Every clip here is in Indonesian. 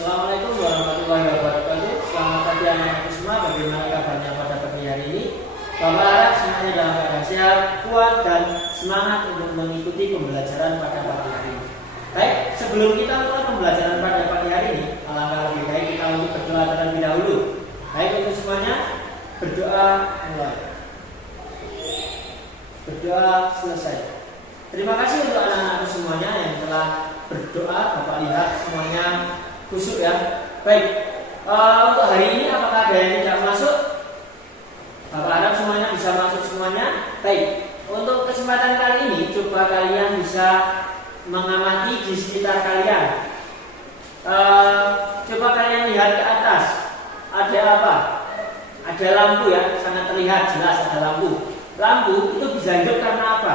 Assalamualaikum warahmatullahi wabarakatuh. Selamat pagi anak-anakku semua. Bagaimana kabarnya pada pagi hari ini? Bapak harap semuanya dalam keadaan sehat, kuat dan semangat untuk mengikuti pembelajaran pada pagi hari ini. Baik, sebelum kita mulai pembelajaran pada pagi hari ini, alangkah lebih baik kita untuk berdoa terlebih dahulu. Baik, untuk semuanya berdoa mulai. Berdoa selesai. Terima kasih untuk anak-anakku semuanya yang telah berdoa. Bapak lihat semuanya khusyuk ya. Baik, untuk hari ini apakah ada yang tidak masuk? Bapak harap semuanya bisa masuk semuanya. Baik, untuk kesempatan kali ini coba kalian bisa mengamati di sekitar kalian. Coba kalian lihat ke atas. Ada apa? Ada lampu ya, sangat terlihat jelas ada lampu. Lampu itu bisa hidup karena apa?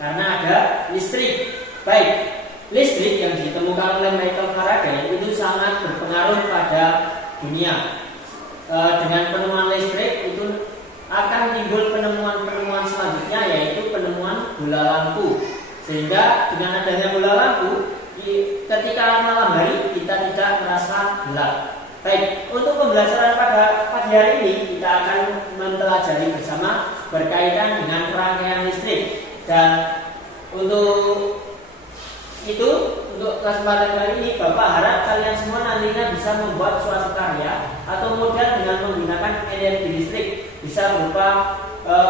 Karena ada listrik. Baik, listrik yang ditemukan oleh Michael Faraday itu sangat berpengaruh pada dunia. Dengan penemuan listrik itu akan timbul penemuan-penemuan selanjutnya, yaitu penemuan bola lampu. Sehingga dengan adanya bola lampu, ketika malam hari kita tidak merasa gelap. Baik, untuk pembelajaran pada pagi hari ini kita akan mempelajari bersama berkaitan dengan rangkaian listrik. Dan untuk kesempatan kali ini Bapak harap kalian semua nantinya bisa membuat suatu karya atau model dengan menggunakan energi listrik. Bisa berupa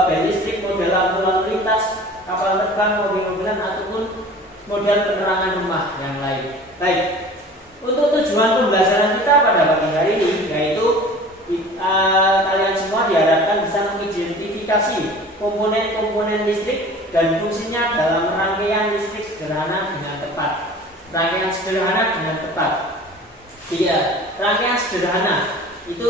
bel listrik, model lampu lalu lintas, kapal terbang, mobil-mobilan ataupun model penerangan rumah yang lain. Baik, untuk tujuan pembelajaran kita pada pagi hari ini yaitu kalian semua diharapkan bisa mengidentifikasi komponen-komponen listrik dan fungsinya dalam rangkaian listrik sederhana dengan tepat. Rangkaian sederhana dengan tepat. Iya, rangkaian sederhana itu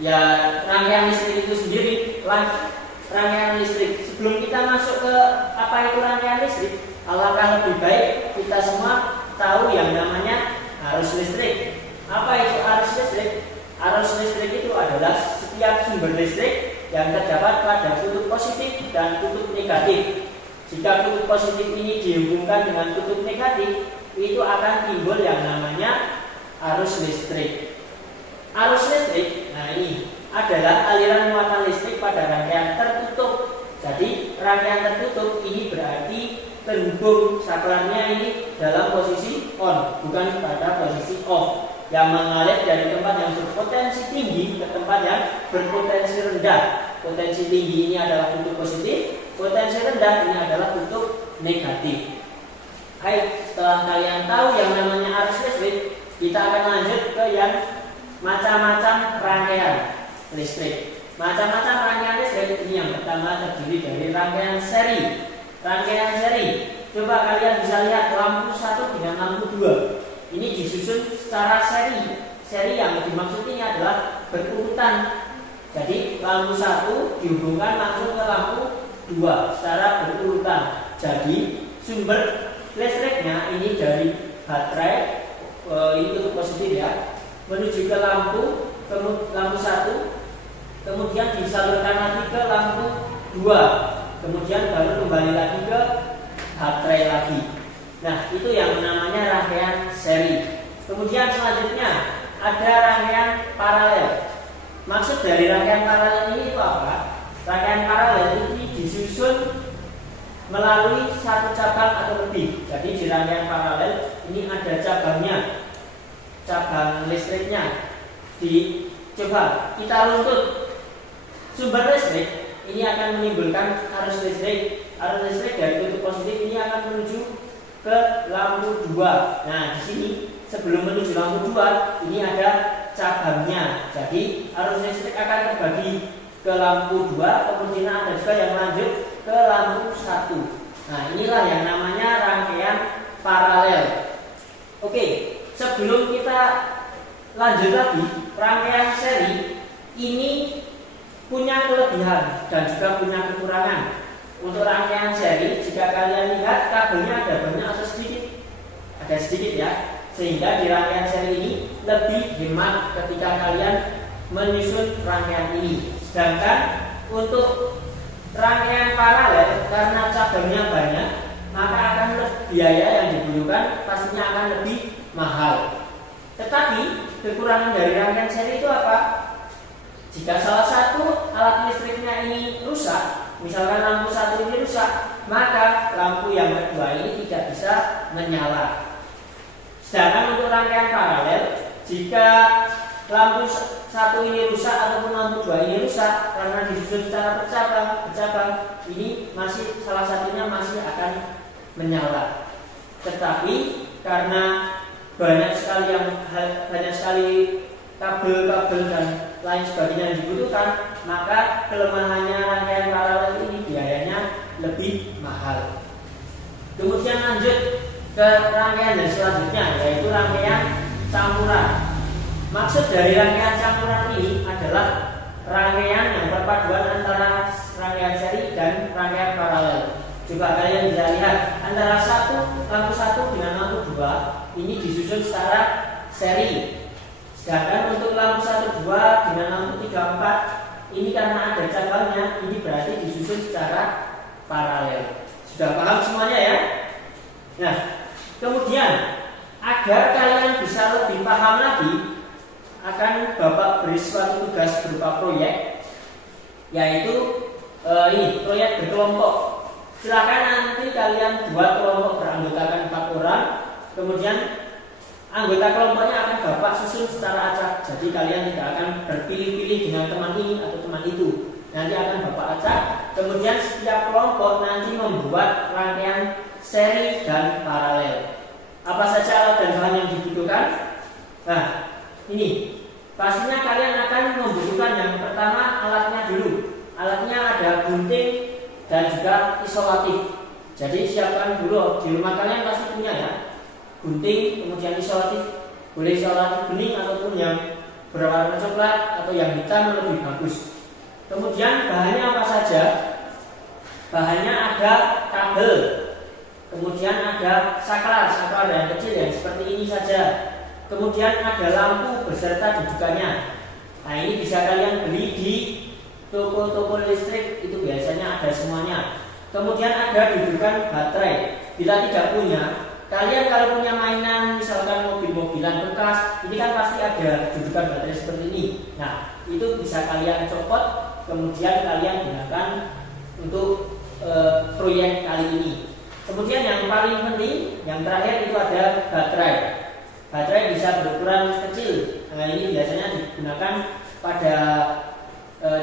ya rangkaian listrik itu sendiri. Rangkaian listrik. Sebelum kita masuk ke apa itu rangkaian listrik, alangkah lebih baik kita semua tahu yang namanya arus listrik. Apa itu arus listrik? Arus listrik itu adalah setiap sumber listrik yang terdapat pada kutub positif dan kutub negatif. Jika kutub positif ini dihubungkan dengan kutub negatif, itu akan timbul yang namanya arus listrik. Arus listrik, nah ini adalah aliran muatan listrik pada rangkaian tertutup. Jadi rangkaian tertutup ini berarti terhubung saklarnya ini dalam posisi on, bukan pada posisi off, yang mengalir dari tempat yang berpotensi tinggi ke tempat yang berpotensi rendah. Potensi tinggi ini adalah kutub positif, potensi rendah ini adalah kutub negatif. Baik, setelah kalian tahu yang namanya arus listrik, kita akan lanjut ke yang macam-macam rangkaian listrik. Macam-macam rangkaian listrik ini yang pertama terdiri dari rangkaian seri. Rangkaian seri, coba kalian bisa lihat lampu 1 dengan lampu 2. Ini disusun secara seri. Seri yang dimaksud ini adalah berurutan. Jadi lampu 1 dihubungkan langsung ke lampu 2 secara berurutan. Jadi sumber listriknya ini dari baterai, ini kutub positif ya, menuju ke lampu 1, kemudian disalurkan lagi ke lampu 2, kemudian baru kembali lagi ke baterai lagi. Nah, itu yang namanya rangkaian seri. Kemudian selanjutnya ada rangkaian paralel. Maksud dari rangkaian paralel ini itu apa? Rangkaian paralel ini disusun melalui satu cabang atau lebih. Jadi di rangkaian paralel ini ada cabangnya, cabang listriknya. Coba kita runtut sumber listrik ini akan menimbulkan arus listrik. Arus listrik dari kutub positif ini akan menuju ke lampu 2. Nah, di sini sebelum menuju lampu 2 ini ada cabangnya. Jadi arus listrik akan terbagi ke lampu 2, kemudian ada juga yang lanjut ke lampu 1. Nah, inilah yang namanya rangkaian paralel. Oke, sebelum kita lanjut lagi, rangkaian seri ini punya kelebihan dan juga punya kekurangan. Untuk rangkaian seri, jika kalian lihat kabelnya ada banyak atau sedikit ya, sehingga di rangkaian seri ini lebih hemat ketika kalian menyusun rangkaian ini. Sedangkan untuk rangkaian paralel karena cabangnya banyak, maka akan biaya yang dibutuhkan pastinya akan lebih mahal. Tetapi kekurangan dari rangkaian seri itu apa? Jika salah satu alat listriknya ini rusak, misalkan lampu satu ini rusak, maka lampu yang kedua ini tidak bisa menyala. Sedangkan untuk rangkaian paralel, jika lampu satu ini rusak ataupun lampu dua ini rusak karena disusun secara bercabang, ini masih salah satunya masih akan menyala. Tetapi karena banyak sekali kabel-kabel dan lain sebagainya yang dibutuhkan, maka kelemahannya rangkaian paralel ini biayanya lebih mahal. Kemudian lanjut ke rangkaian yang selanjutnya, yaitu rangkaian campuran. Maksud dari rangkaian campuran ini adalah rangkaian yang perpaduan antara rangkaian seri dan rangkaian paralel. Coba kalian bisa lihat antara lampu satu dengan lampu dua ini disusun secara seri. Sedangkan untuk lampu 1, 2 dengan lampu 3, 4 ini karena ada cabangnya, ini berarti disusun secara paralel. Sudah paham semuanya ya? Nah, kemudian agar kalian bisa lebih paham lagi, akan Bapak beri suatu tugas berupa proyek, yaitu ini proyek berkelompok. Silakan nanti kalian buat kelompok beranggotakan 4 orang, kemudian anggota kelompoknya akan Bapak susun secara acak. Jadi kalian tidak akan berpilih-pilih dengan teman ini atau teman itu. Nanti akan Bapak acak. Kemudian setiap kelompok nanti membuat rangkaian seri dan paralel. Apa saja alat dan bahan yang dibutuhkan? Nah, ini pastinya kalian akan membutuhkan yang pertama alatnya dulu. Alatnya ada gunting dan juga isolatif. Jadi siapkan dulu, di rumah kalian pasti punya ya, gunting, kemudian isolatif. Boleh isolatif bening ataupun yang berwarna coklat atau yang hitam lebih bagus. Kemudian bahannya apa saja? Bahannya ada kabel, kemudian ada saklar yang kecil yang seperti ini saja. Kemudian ada lampu beserta dudukannya. Nah, ini bisa kalian beli di toko-toko listrik, itu biasanya ada semuanya. Kemudian ada dudukan baterai. Bila tidak punya, kalian kalau punya mainan misalkan mobil-mobilan bekas, ini kan pasti ada dudukan baterai seperti ini. Nah, itu bisa kalian copot, kemudian kalian gunakan untuk proyek kali ini. Kemudian yang paling penting, yang terakhir itu ada baterai. Baterai bisa berukuran kecil. Nah, ini biasanya digunakan pada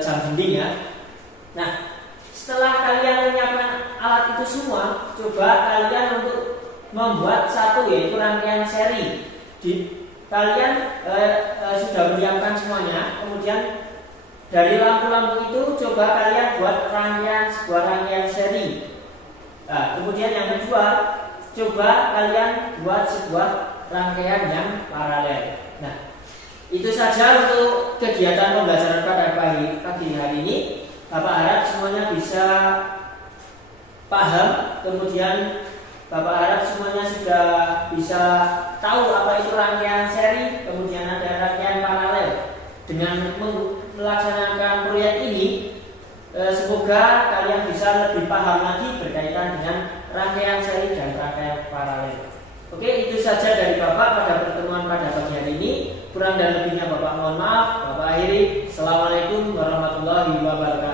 jam dinding ya. Nah, setelah kalian menyiapkan alat itu semua, coba kalian untuk membuat satu, yaitu rangkaian seri. Kalian sudah menyiapkan semuanya. Kemudian dari lampu-lampu itu coba kalian buat sebuah rangkaian seri. Nah, kemudian yang kedua, coba kalian buat sebuah rangkaian yang paralel. Nah, itu saja untuk kegiatan pembelajaran pada pagi hari ini. Bapak harap semuanya bisa paham. Kemudian Bapak harap semuanya sudah bisa tahu apa itu rangkaian seri, kemudian ada rangkaian paralel. Dengan melaksanakan proyek ini, semoga kalian bisa lebih paham lagi berkaitan dengan rangkaian seri dan rangkaian paralel. Oke, itu saja dari Bapak pada pertemuan pada pagi hari ini. Kurang dan lebihnya Bapak mohon maaf. Bapak akhiri. Assalamualaikum warahmatullahi wabarakatuh.